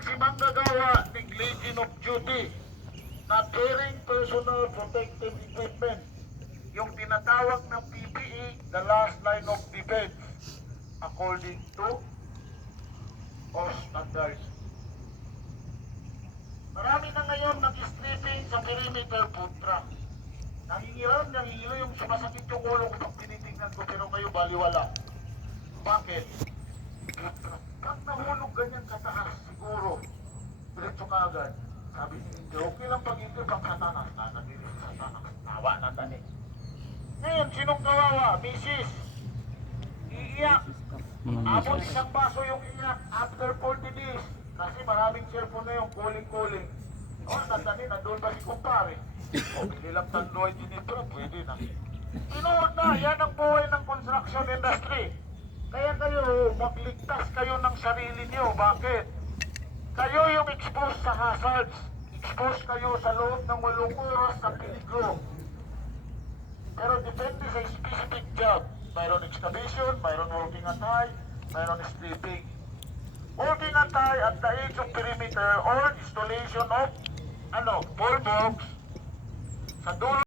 Pag si manggagawa negligence of duty, not wearing personal protective equipment, yung tinatawag ng PPE, the last line of defense, according to OSH standards. Marami na ngayon nag-stripping sa perimeter food truck. Nangingilo yung sumasakit yung ulo ko pag tinitingnan ko, pero kayo baliwala. Bakit? Pag nahulog ganyan kataas, siguro, diretso ka agad. Sabi ni Indy, okay lang pag ito pang satanas. Nanagilis sa satanas. Tawa na tani. Ngayon, sinong kawawa? Mrs. Iiyak. Abot isang baso yung iyak after 40 days. Kasi maraming cellphone na yung calling. O, natani, nandun ba si kumpare? O, bilang tandoy dinito, pwede na. Tinood na, yan ang buhay ng construction industry. Kaya kayo, magligtas kayo ng sarili niyo. Bakit? Kayo yung exposed sa hazards. Exposed kayo sa loob ng 8 oras sa peligro. Pero depende sa specific job. Mayroon excavation, mayroon working at high, mayroon stripping. Working at high at the edge of perimeter or installation of pole box sa dulo